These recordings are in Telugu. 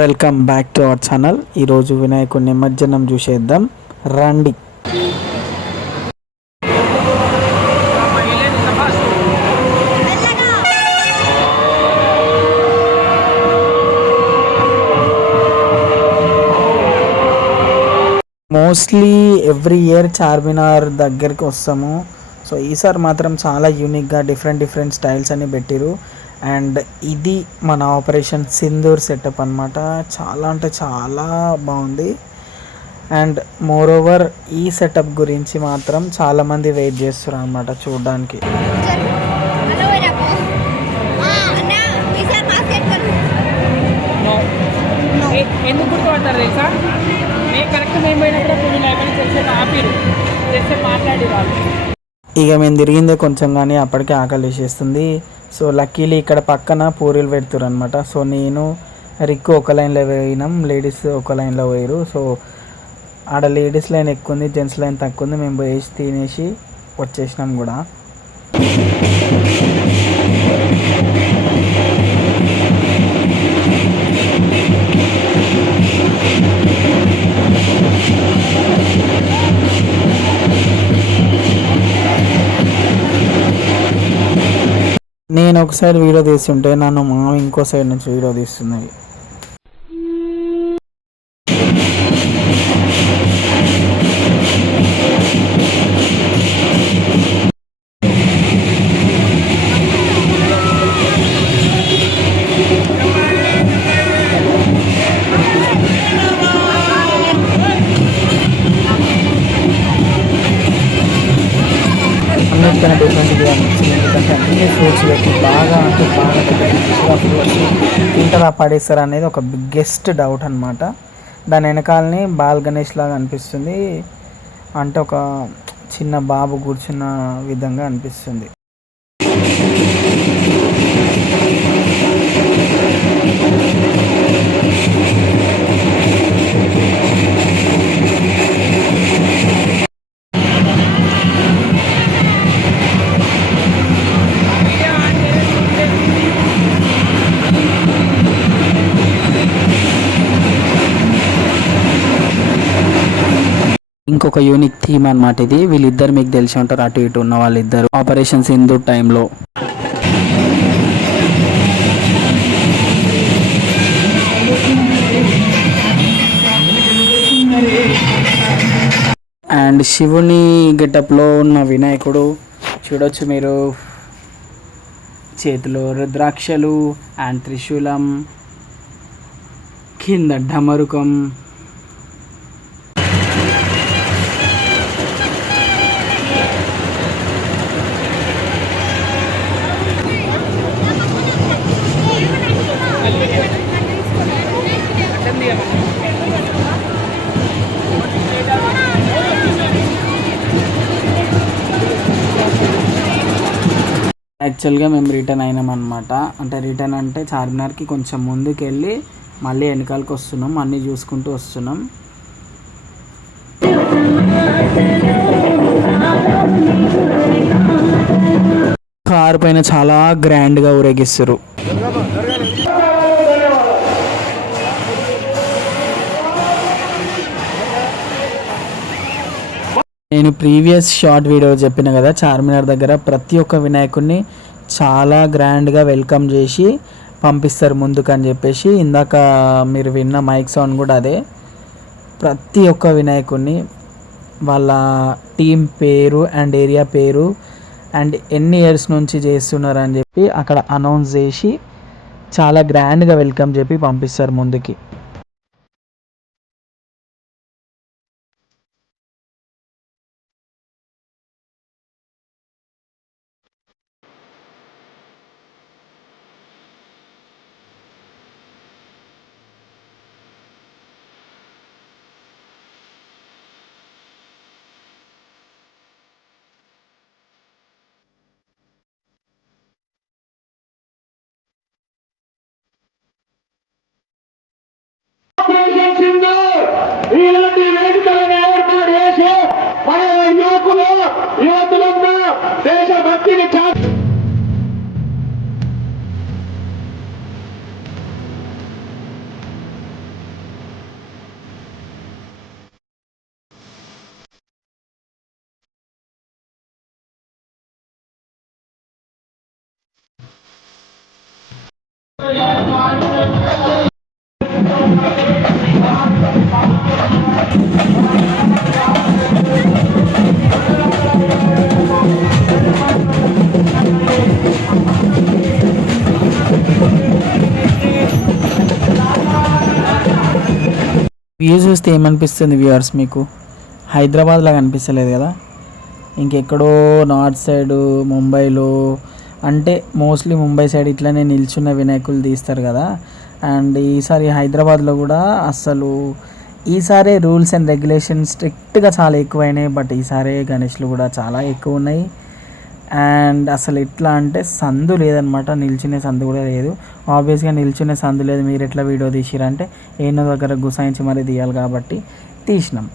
Welcome back to our channel. ఈరోజు వినాయకుడి నిమజ్జనం చూసేద్దాం రండి. మోస్ట్లీ ఎవ్రీ ఇయర్ చార్మినార్ దగ్గరికి వస్తాము. సో ఈసారి మాత్రం చాలా యూనిక్గా డిఫరెంట్ స్టైల్స్ అని పెట్టిరు. అండ్ ఇది మన ఆపరేషన్ సింధూర్ సెటప్ అనమాట. చాలా అంటే చాలా బాగుంది. అండ్ మోర్ ఓవర్ ఈ సెటప్ గురించి మాత్రం చాలామంది వెయిట్ చేస్తారు అనమాట చూడడానికి. ఎందుకు గుర్తుపడతారు తెలుసా? మేము కరెక్ట్ మేము పోయినప్పుడు ఆపిరు మాట్లాడి వాళ్ళు. ఇక మేము తిరిగిందే కొంచెం కానీ అప్పటికే ఆకలి వేసేస్తుంది. సో లక్కీలీ ఇక్కడ పక్కన పూరీలు పెడుతురు అనమాట. సో నేను రిక్కు ఒక లైన్లో పోయినాం, లేడీస్ ఒక లైన్లో పోయారు. సో ఆడ లేడీస్ లైన్ ఎక్కువ ఉంది, జెంట్స్ లైన్ తక్కువ ఉంది. మేము పోయేసి తినేసి వచ్చేసినాం కూడా. నేను ఒక సైడ్ వీడియో తీస్తుంటే నన్ను మా ఇంకో సైడ్ నుంచి వీడియో తీస్తున్నాయి. అన్నిటికన్నా డిఫరెంట్గా అనిపించింది. ఎందుకంటే అన్ని ఫ్రూట్స్ పెట్టి బాగా ఫ్రూట్స్ తింటారా పడేస్తారా అనేది ఒక బిగ్గెస్ట్ డౌట్ అనమాట. దాని వెనకాలని బాల్ గణేష్ లాగా అనిపిస్తుంది. అంటే ఒక చిన్న బాబు కూర్చున్న విధంగా అనిపిస్తుంది. ఇంకొక యూనిక్ థీమ్ అనమాట ఇది. వీళ్ళిద్దరు మీకు తెలిసి ఉంటారు, అటు ఇటు ఉన్న వాళ్ళిద్దరు ఆపరేషన్ సింధూర్ టైంలో. అండ్ శివుని గెటప్లో ఉన్న వినాయకుడు చూడొచ్చు మీరు. చేతిలో రుద్రాక్షలు అండ్ త్రిశూలం, కింద ఢమరుకం. యాక్చువల్గా మేము రిటర్న్ అయినాం అనమాట. అంటే రిటర్న్ అంటే చార్మినార్కి కొంచెం ముందుకు వెళ్ళి మళ్ళీ వెనకాలకి వస్తున్నాం, అన్నీ చూసుకుంటూ వస్తున్నాం. కారు పైన చాలా గ్రాండ్గా ఊరేగిస్తారు. నేను ప్రీవియస్ షార్ట్ వీడియో చెప్పిన కదా, చార్మినార్ దగ్గర ప్రతి ఒక్క వినాయకుడిని చాలా గ్రాండ్గా వెల్కమ్ చేసి పంపిస్తారు ముందుకు అని చెప్పేసి. ఇందాక మీరు విన్న మైక్ సౌండ్ కూడా అదే. ప్రతి ఒక్క వినాయకుడిని వాళ్ళ టీం పేరు అండ్ ఏరియా పేరు అండ్ ఎన్ని ఇయర్స్ నుంచి చేస్తున్నారు అని చెప్పి అక్కడ అనౌన్స్ చేసి చాలా గ్రాండ్గా వెల్కమ్ చెప్పి పంపిస్తారు ముందుకి. ఇలాంటి వేదికలను ఏర్పాటు చేసి మన యువతులంతా దేశభక్తిని వ్యూ చూస్తే ఏమనిపిస్తుంది వ్యూవర్స్ మీకు? హైదరాబాద్లో కనిపిస్తలేదు కదా, ఇంకెక్కడో నార్త్ సైడు ముంబైలో అంటే మోస్ట్లీ ముంబై సైడ్ ఇట్లనే నిల్చున్న వినాయకులు తీస్తారు కదా. అండ్ ఈసారి హైదరాబాద్లో కూడా అసలు ఈసారి రూల్స్ అండ్ రెగ్యులేషన్స్ స్ట్రిక్ట్గా చాలా ఎక్కువైనాయి. బట్ ఈసారి గణేష్లు కూడా చాలా ఎక్కువ ఉన్నాయి. అండ్ అసలు ఎట్లా అంటే సందు లేదనమాట, నిల్చునే సందు కూడా లేదు. ఆబ్వియస్గా నిల్చునే సందు లేదు, మీరు ఎట్లా వీడియో తీసిరంటే ఏనో దగ్గర గుసాయించి మరీ తీయాలి కాబట్టి తీసినాం.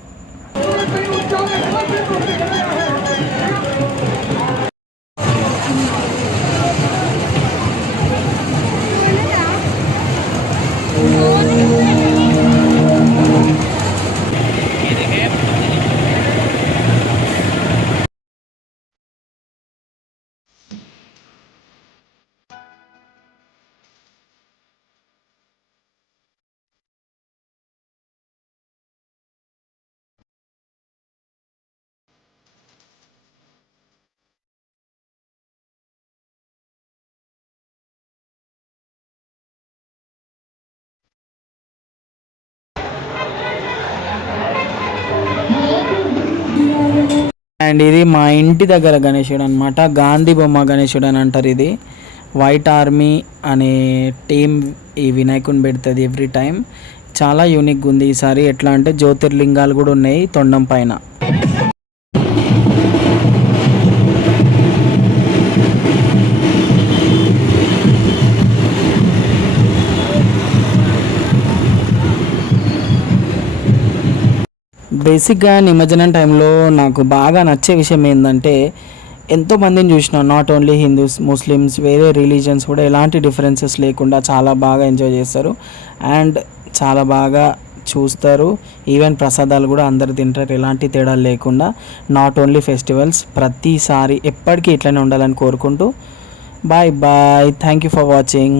అండ్ ఇది మా ఇంటి దగ్గర గణేశుడు అనమాట, గాంధీ బొమ్మ గణేశుడు అని అంటారు. ఇది వైట్ ఆర్మీ అనే టీం ఈ వినాయకుని పెడుతుంది ఎవ్రీ టైం. చాలా యూనిక్గా ఉంది ఈసారి. ఎట్లా అంటే జ్యోతిర్లింగాలు కూడా ఉన్నాయి తొండం పైన. బేసిక్గా నిమజ్జనం టైంలో నాకు బాగా నచ్చే విషయం ఏంటంటే ఎంతోమందిని చూసిన, నాట్ ఓన్లీ హిందూస్, ముస్లిమ్స్, వేరే రిలీజియన్స్ కూడా ఎలాంటి డిఫరెన్సెస్ లేకుండా చాలా బాగా ఎంజాయ్ చేస్తారు అండ్ చాలా బాగా చూస్తారు. ఈవెన్ ప్రసాదాలు కూడా అందరు తింటారు, ఎలాంటి తేడాలు లేకుండా. నాట్ ఓన్లీ ఫెస్టివల్స్, ప్రతిసారి ఎప్పటికీ ఇట్లనే ఉండాలని కోరుకుంటూ bye bye. Thank you for watching.